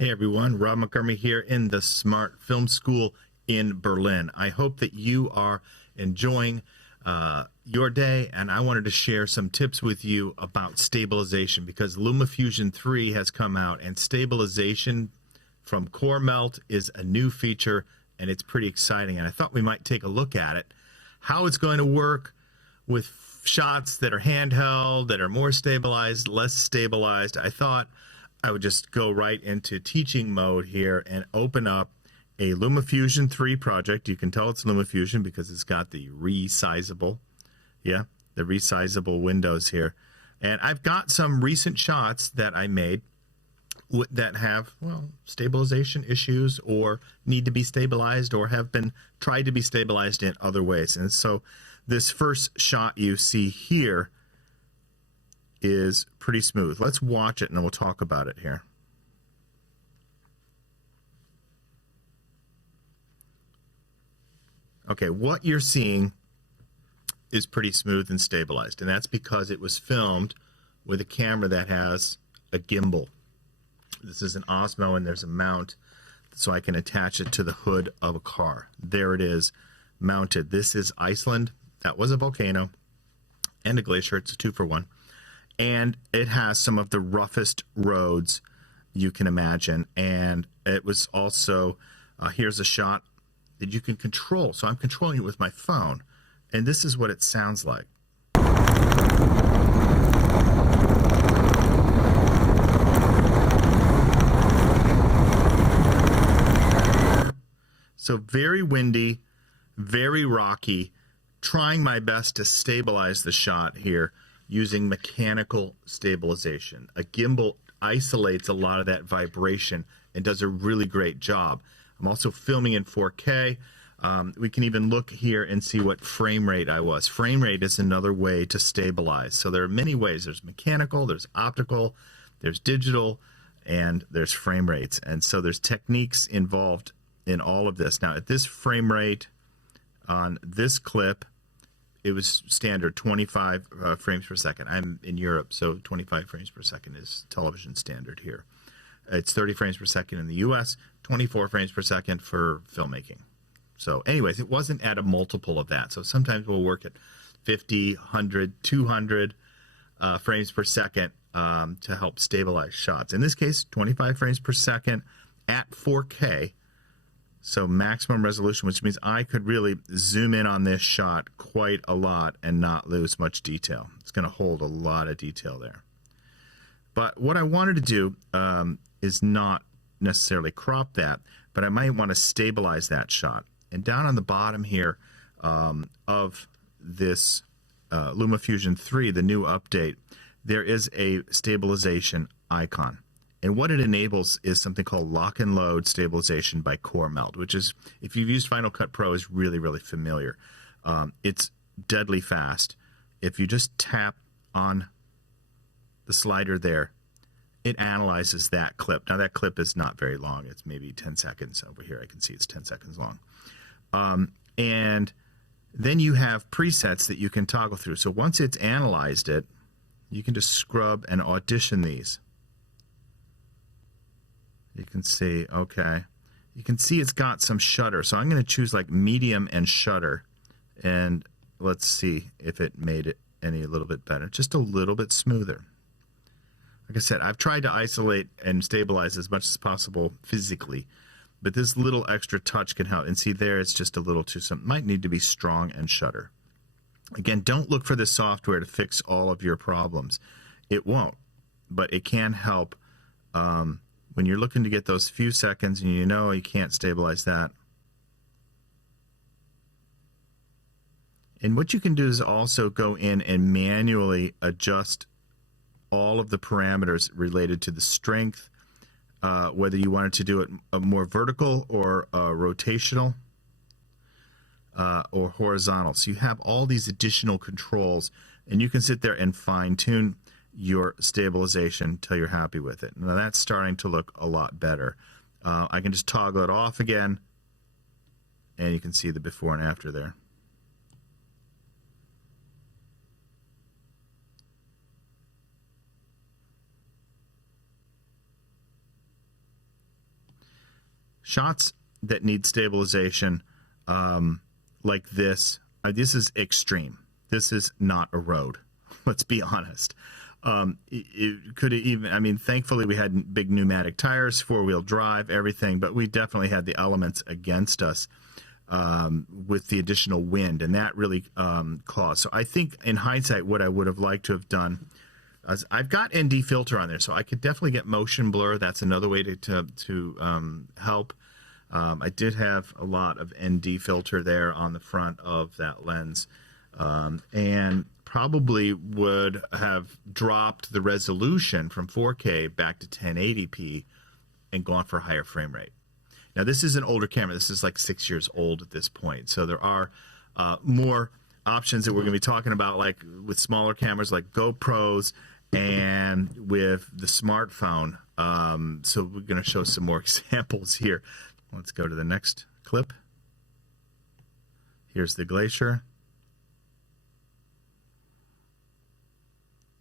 Hey everyone, Rob Montgomery here in the Smart Film School in Berlin. I hope that you are enjoying your day, and I wanted to share some tips with you about stabilization because LumaFusion 3 has come out, and stabilization from Core Melt is a new feature, and it's pretty exciting, and I thought we might take a look at it, how it's going to work with shots that are handheld, that are more stabilized, less stabilized. I thought I would just go right into teaching mode here and open up a LumaFusion 3 project. You can tell it's LumaFusion because it's got the resizable, the resizable windows here. And I've got some recent shots that I made that have, well, stabilization issues or need to be stabilized or have been tried to be stabilized in other ways. And so this first shot you see here is pretty smooth. Let's watch it and then we'll talk about it here. Okay, what you're seeing is pretty smooth and stabilized, and that's because it was filmed with a camera that has a gimbal. This is an Osmo, and there's a mount so I can attach it to the hood of a car. There it is, mounted. This is Iceland. That was a volcano and a glacier. It's a 2-for-1. And it has some of the roughest roads you can imagine. And it was also, here's a shot that you can control. So I'm controlling it with my phone. And this is what it sounds like. So very windy, very rocky, trying my best to stabilize the shot here using mechanical stabilization. A gimbal isolates a lot of that vibration and does a really great job. I'm also filming in 4K. We can even look here and see what frame rate I was. Frame rate is another way to stabilize. So there are many ways. There's mechanical, there's optical, there's digital, and there's frame rates. And so there's techniques involved in all of this. Now at this frame rate on this clip, it was standard 25 frames per second. I'm in Europe, so 25 frames per second is television standard here. It's 30 frames per second in the US, 24 frames per second for filmmaking. So anyways, it wasn't at a multiple of that. So sometimes we'll work at 50, 100, 200 frames per second to help stabilize shots. In this case, 25 frames per second at 4K. So maximum resolution, which means I could really zoom in on this shot quite a lot and not lose much detail. It's going to hold a lot of detail there. But what I wanted to do is not necessarily crop that, but I might want to stabilize that shot. And down on the bottom here of this LumaFusion 3, the new update, there is a stabilization icon. And what it enables is something called lock and load stabilization by Core Melt, which is, if you've used Final Cut Pro, is really, really familiar. It's deadly fast. If you just tap on the slider there, it analyzes that clip. Now that clip is not very long. It's maybe 10 seconds over here. I can see it's 10 seconds long. And then you have presets that you can toggle through. So once it's analyzed it, you can just scrub and audition these. You can see, okay, you can see it's got some shutter. So I'm going to choose like medium and shutter. And let's see if it made it any a little bit better. Just a little bit smoother. Like I said, I've tried to isolate and stabilize as much as possible physically. But this little extra touch can help. And see there, it's just a little too, some might need to be strong and shutter. Again, don't look for the software to fix all of your problems. It won't, but it can help when you're looking to get those few seconds and you know you can't stabilize that. And what you can do is also go in and manually adjust all of the parameters related to the strength, whether you wanted to do it more vertical or rotational or horizontal. So you have all these additional controls, and you can sit there and fine-tune your stabilization until you're happy with it. Now that's starting to look a lot better. I can just toggle it off again, and you can see the before and after there. shots that need stabilization like this is extreme. This is not a road. Let's be honest. It could even, I mean, thankfully we had big pneumatic tires, 4-wheel drive, everything, but we definitely had the elements against us with the additional wind, and that really caused. So I think in hindsight, what I would have liked to have done is I've got ND filter on there, so I could definitely get motion blur. That's another way to help. I did have a lot of ND filter there on the front of that lens, and probably would have dropped the resolution from 4K back to 1080p and gone for a higher frame rate. Now, this is an older camera. This is like 6 years old at this point. So there are more options that we're going to be talking about, like with smaller cameras like GoPros and with the smartphone. So we're going to show some more examples here. Let's go to the next clip. Here's the Glacier.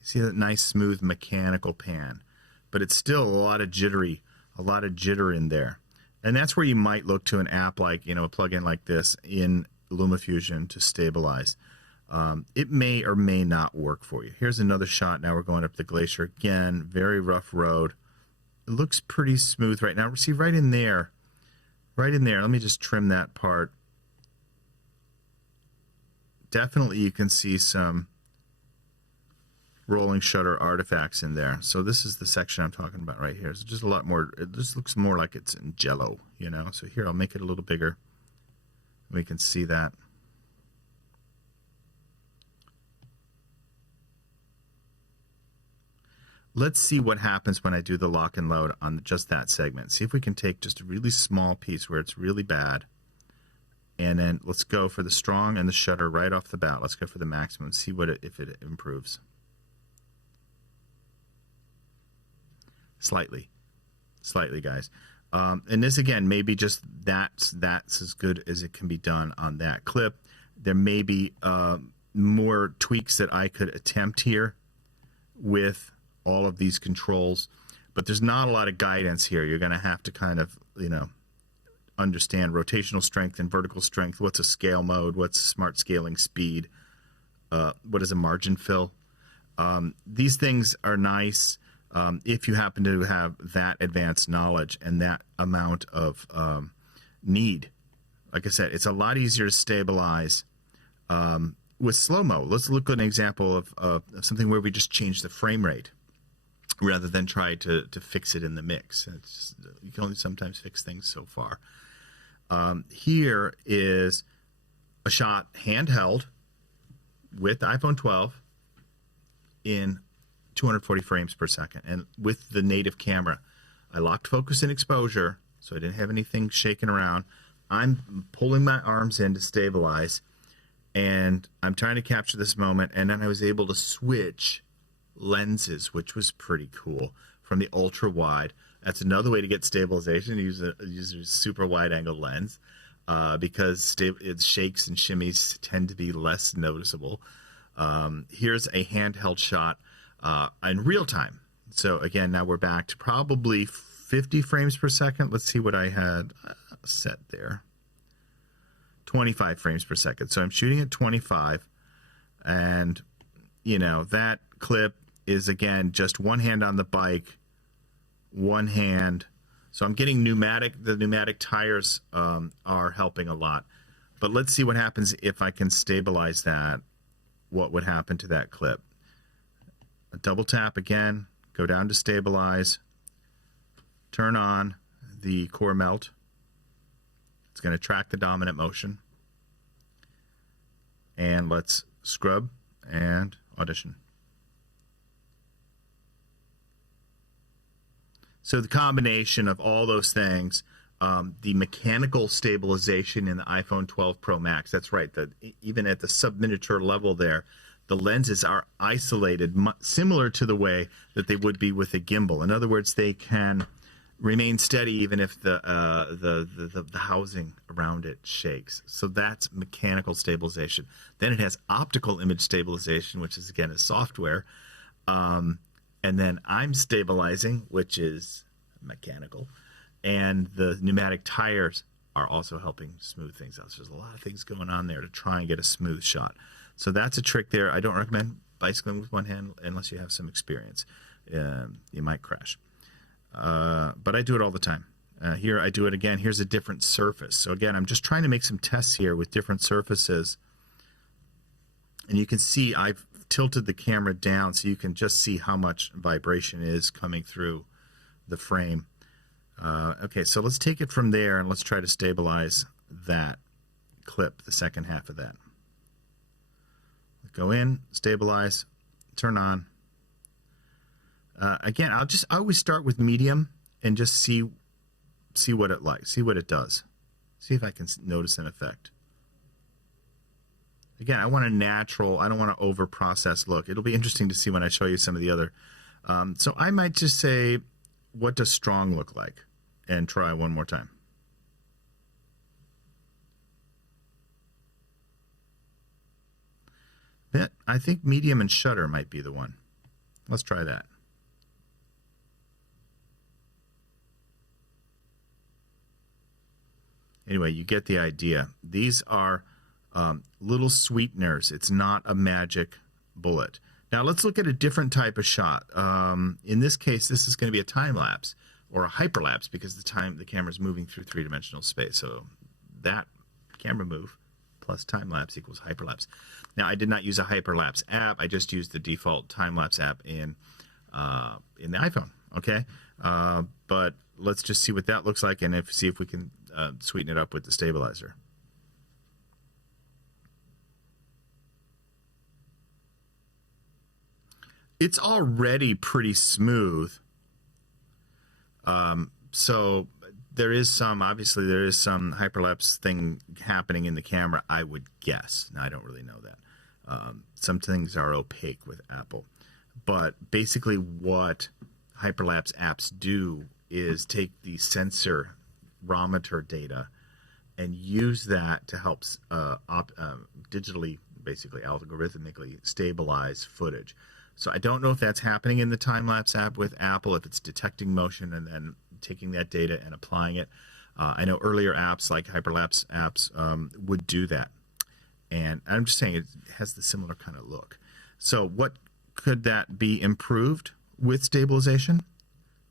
See that nice, smooth, mechanical pan, but it's still a lot of jitter in there. And that's where you might look to an app like, a plugin like this in LumaFusion to stabilize. It may or may not work for you. Here's another shot. Now we're going up the Glacier again. Very rough road. It looks pretty smooth right now. See, right in there. Let me just trim that part. Definitely you can see some rolling shutter artifacts in there. So this is the section I'm talking about right here. It's just a lot more, it just looks more like it's in jello, So here, I'll make it a little bigger. We can see that. Let's see what happens when I do the lock and load on just that segment. See if we can take just a really small piece where it's really bad. And then let's go for the strong and the shutter right off the bat. Let's go for the maximum, see if it improves. Slightly, guys. And this, again, maybe just that's as good as it can be done on that clip. There may be more tweaks that I could attempt here with all of these controls, but there's not a lot of guidance here. You're going to have to kind of, understand rotational strength and vertical strength. What's a scale mode? What's smart scaling speed? What is a margin fill? These things are nice. If you happen to have that advanced knowledge and that amount of need. Like I said, it's a lot easier to stabilize with slow-mo. Let's look at an example of something where we just change the frame rate rather than try to fix it in the mix. You can only sometimes fix things so far. Here is a shot handheld with the iPhone 12 in 240 frames per second, and with the native camera. I locked focus and exposure, so I didn't have anything shaking around. I'm pulling my arms in to stabilize, and I'm trying to capture this moment, and then I was able to switch lenses, which was pretty cool, from the ultra wide. That's another way to get stabilization. Use a super wide angle lens because it shakes and shimmies tend to be less noticeable. Here's a handheld shot in real time. So again, now we're back to probably 50 frames per second. Let's see what I had set there. 25 frames per second. So I'm shooting at 25, and that clip is, again, just one hand on the bike, one hand. So I'm getting the pneumatic tires are helping a lot. But let's see what happens if I can stabilize that. What would happen to that clip? A double tap again, go down to stabilize, turn on the core melt. It's going to track the dominant motion. And let's scrub and audition. So the combination of all those things, the mechanical stabilization in the iPhone 12 Pro Max, that's right, even at the sub-miniature level there, the lenses are isolated similar to the way that they would be with a gimbal. In other words, they can remain steady even if the housing around it shakes. So that's mechanical stabilization. Then it has optical image stabilization, which is, again, a software. And then I'm stabilizing, which is mechanical. and the pneumatic tires are also helping smooth things out. So there's a lot of things going on there to try and get a smooth shot. So that's a trick there. I don't recommend bicycling with one hand unless you have some experience. You might crash. But I do it all the time. Here I do it again. Here's a different surface. So again, I'm just trying to make some tests here with different surfaces. And you can see I've tilted the camera down so you can just see how much vibration is coming through the frame. Okay, so let's take it from there and let's try to stabilize that clip, the second half of that. Go in, stabilize, turn on. Again, I always start with medium and just see what it see what it does. See if I can notice an effect. Again, I want a natural, I don't want to over-process look. It'll be interesting to see when I show you some of the other. So I might just say, what does strong look like? And try one more time. I think medium and shutter might be the one. Let's try that. Anyway, you get the idea. These are little sweeteners. It's not a magic bullet. Now let's look at a different type of shot. In this case, this is going to be a time lapse or a hyperlapse because the camera is moving through three-dimensional space. So that camera move plus time lapse equals hyperlapse. Now I did not use a hyperlapse app. I just used the default time lapse app in the iPhone. Okay, but let's just see what that looks like and see if we can sweeten it up with the stabilizer. It's already pretty smooth. So there is some hyperlapse thing happening in the camera, I would guess. Now, I don't really know that. Some things are opaque with Apple. But basically what hyperlapse apps do is take the sensorometer data and use that to help digitally, basically algorithmically stabilize footage. So I don't know if that's happening in the time-lapse app with Apple, if it's detecting motion and then taking that data and applying it. I know earlier apps like hyperlapse apps would do that. And I'm just saying it has the similar kind of look. So what could that be improved with stabilization?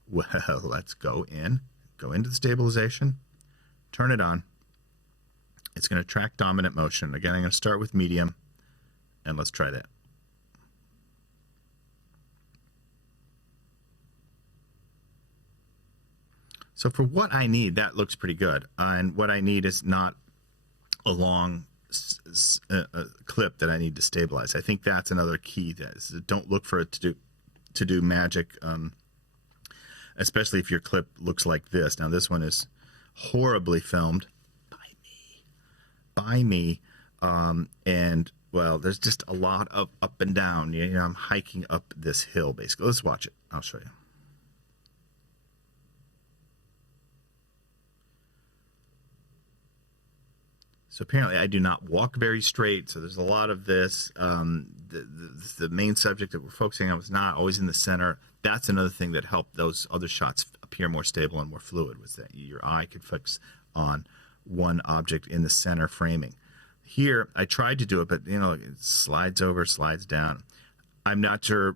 Well, let's go into the stabilization, turn it on. It's going to track dominant motion. Again, I'm going to start with medium, and let's try that. So for what I need, that looks pretty good. And what I need is not a long clip that I need to stabilize. I think that's another key. Don't look for it to do magic, especially if your clip looks like this. Now this one is horribly filmed by me, and well, there's just a lot of up and down. You know, I'm hiking up this hill basically. Let's watch it. I'll show you. So apparently I do not walk very straight, so there's a lot of this. The main subject that we're focusing on was not always in the center. That's another thing that helped those other shots appear more stable and more fluid, was that your eye could focus on one object in the center framing. Here, I tried to do it, but you know, it slides over, slides down. I'm not sure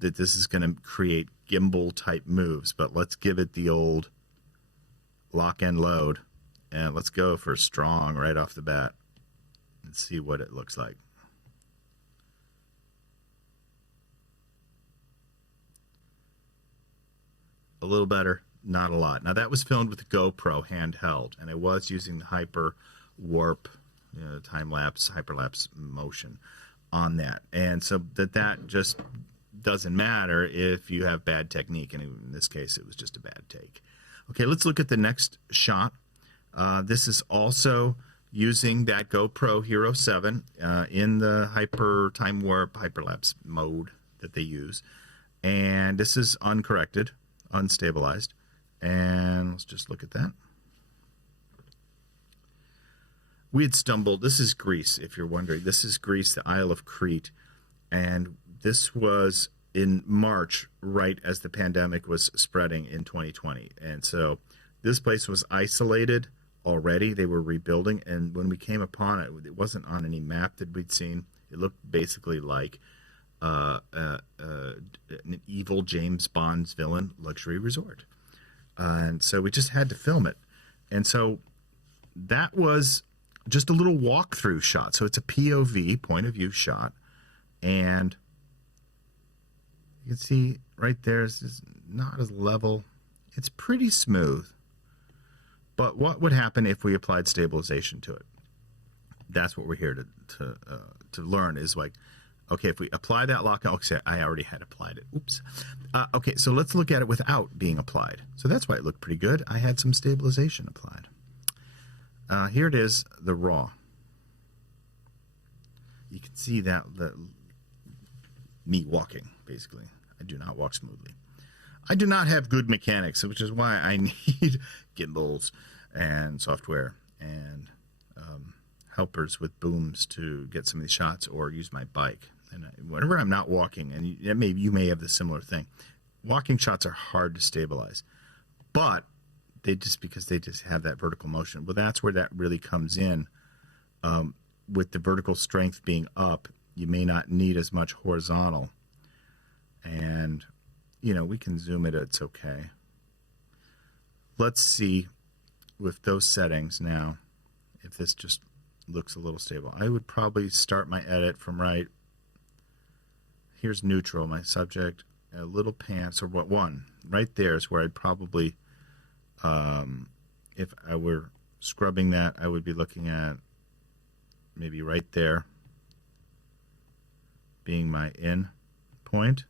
that this is going to create gimbal-type moves, but let's give it the old lock and load. And let's go for strong right off the bat and see what it looks like. A little better, not a lot. Now that was filmed with the GoPro handheld, and I was using the hyper warp, time-lapse, hyperlapse motion on that. And so that just doesn't matter if you have bad technique, and in this case it was just a bad take. Okay, let's look at the next shot. This is also using that GoPro Hero 7 in the hyper time warp hyperlapse mode that they use. And this is uncorrected, unstabilized. And let's just look at that. We had stumbled. This is Greece, if you're wondering. This is Greece, the Isle of Crete. And this was in March, right as the pandemic was spreading in 2020. And so This place was isolated already. They were rebuilding, and when we came upon it, it wasn't on any map that we'd seen. It looked basically like an evil James Bond's villain luxury resort. And so we just had to film it. And so that was just a little walkthrough shot. So it's a POV, point of view shot. And you can see right there, it's just not as level. It's pretty smooth. But what would happen if we applied stabilization to it? That's what we're here to learn, is like, okay, if we apply that lock, okay, I already had applied it. Oops. Okay, so let's look at it without being applied. So that's why it looked pretty good. I had some stabilization applied. Here it is, the raw. You can see that me walking, basically. I do not walk smoothly. I do not have good mechanics, which is why I need gimbals and software and helpers with booms to get some of these shots, or use my bike. And whenever I'm not walking, and you may have the similar thing, walking shots are hard to stabilize, but because they just have that vertical motion. Well, that's where that really comes in. With the vertical strength being up, you may not need as much horizontal. And, we can zoom it. It's okay. Let's see with those settings now if this just looks a little stable. I would probably start my edit from right. Here's neutral, my subject, a little pan. So what one right there is where I'd probably, if I were scrubbing that, I would be looking at maybe right there being my in point.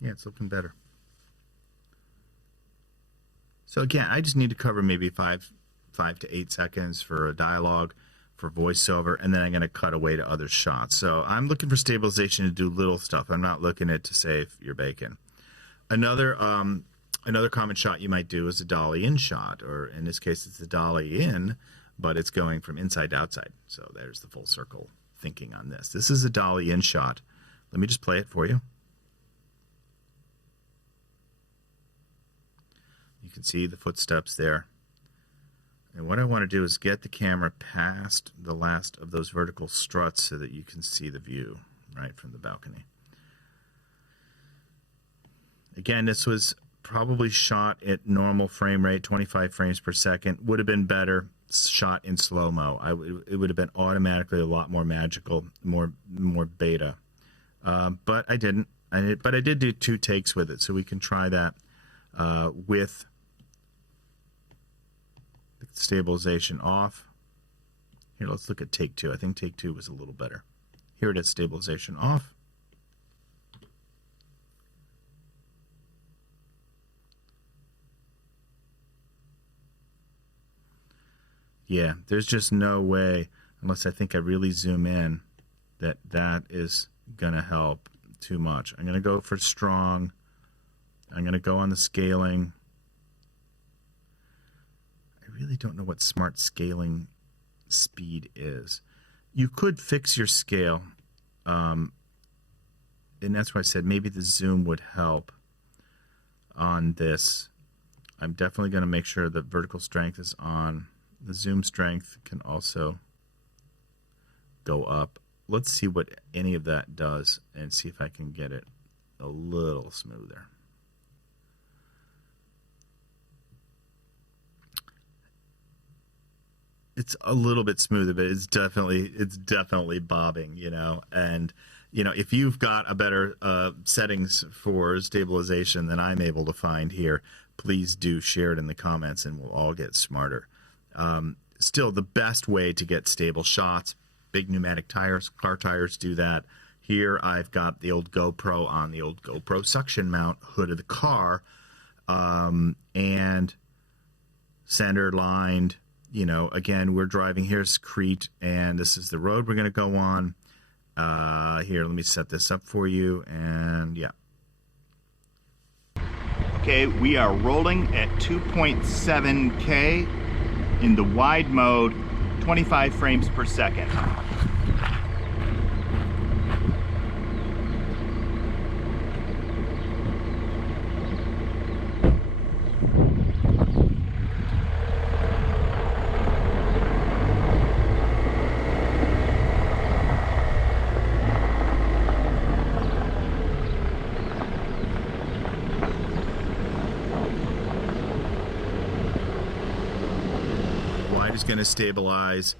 Yeah, it's looking better. So again, I just need to cover maybe 5 to 8 seconds for a dialogue, for voiceover, and then I'm going to cut away to other shots. So I'm looking for stabilization to do little stuff. I'm not looking at it to save your bacon. Another common shot you might do is a dolly in shot, or in this case it's a dolly in, but it's going from inside to outside. So there's the full circle thinking on this. This is a dolly in shot. Let me just play it for you. You can see the footsteps there. And what I want to do is get the camera past the last of those vertical struts so that you can see the view right from the balcony. Again, this was probably shot at normal frame rate, 25 frames per second. Would have been better shot in slow-mo. It would have been automatically a lot more magical, more beta. But I didn't. But I did do 2 takes with it, so we can try that with stabilization off. Here, let's look at take 2. I think take 2 was a little better. Here it is, stabilization off. Yeah, there's just no way, unless I think I really zoom in, that is going to help too much. I'm going to go for strong. I'm going to go on the scaling. I really don't know what smart scaling speed is. You could fix your scale, and that's why I said maybe the zoom would help on this. I'm definitely going to make sure the vertical strength is on. The zoom strength can also go up. Let's see what any of that does and see if I can get it a little smoother. It's a little bit smoother, but it's definitely bobbing, and if you've got a better settings for stabilization than I'm able to find here, please do share it in the comments and we'll all get smarter. Still, the best way to get stable shots, big pneumatic tires, car tires do that. Here I've got the old GoPro on the old GoPro suction mount hood of the car, and center lined. Again, we're driving. Here's Crete, and this is the road we're going to go on. Here, let me set this up for you, and yeah. Okay, we are rolling at 2.7K in the wide mode, 25 frames per second. Is going to stabilize,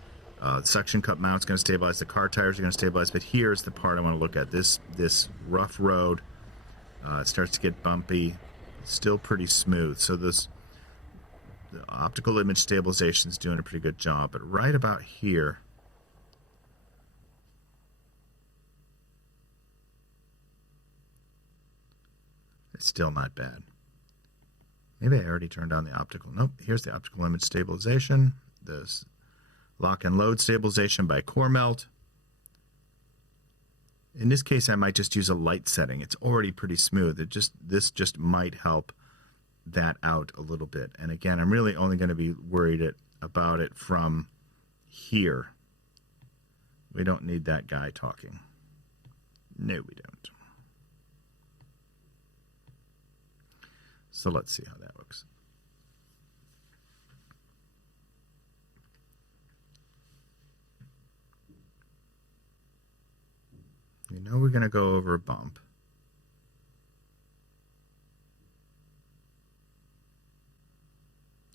suction cup mount's going to stabilize, the car tires are going to stabilize, but here's the part I want to look at. This rough road, it starts to get bumpy, still pretty smooth, so the optical image stabilization is doing a pretty good job, but right about here, it's still not bad. Maybe I already turned on the optical. Nope, here's the optical image stabilization. This lock and load stabilization by core melt. In this case, I might just use a light setting. It's already pretty smooth. This just might help that out a little bit. And again, I'm really only going to be worried about it from here. We don't need that guy talking. No, we don't. So let's see how that works. You know we're going to go over a bump.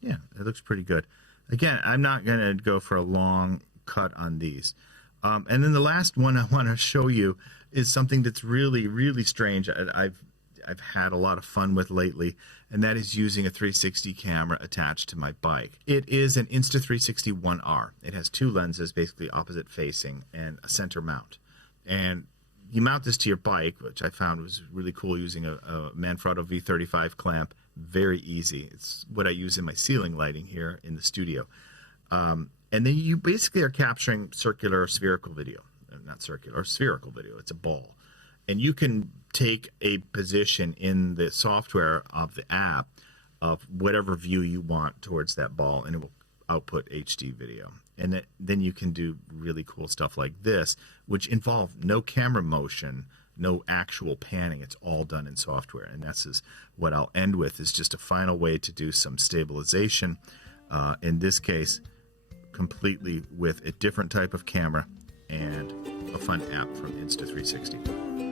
Yeah, it looks pretty good. Again, I'm not going to go for a long cut on these. And then the last one I want to show you is something that's really, really strange. I've had a lot of fun with lately, and that is using a 360 camera attached to my bike. It is an Insta360 1R. It has two lenses, basically opposite facing, and a center mount. And you mount this to your bike, which I found was really cool using a Manfrotto V35 clamp. Very easy. It's what I use in my ceiling lighting here in the studio. And then you basically are capturing circular or spherical video. Not circular, or spherical video. It's a ball. And you can take a position in the software of the app of whatever view you want towards that ball, and it will output HD video. And then you can do really cool stuff like this, which involve no camera motion, no actual panning. It's all done in software. And this is what I'll end with, is just a final way to do some stabilization. In this case, completely with a different type of camera and a fun app from Insta360.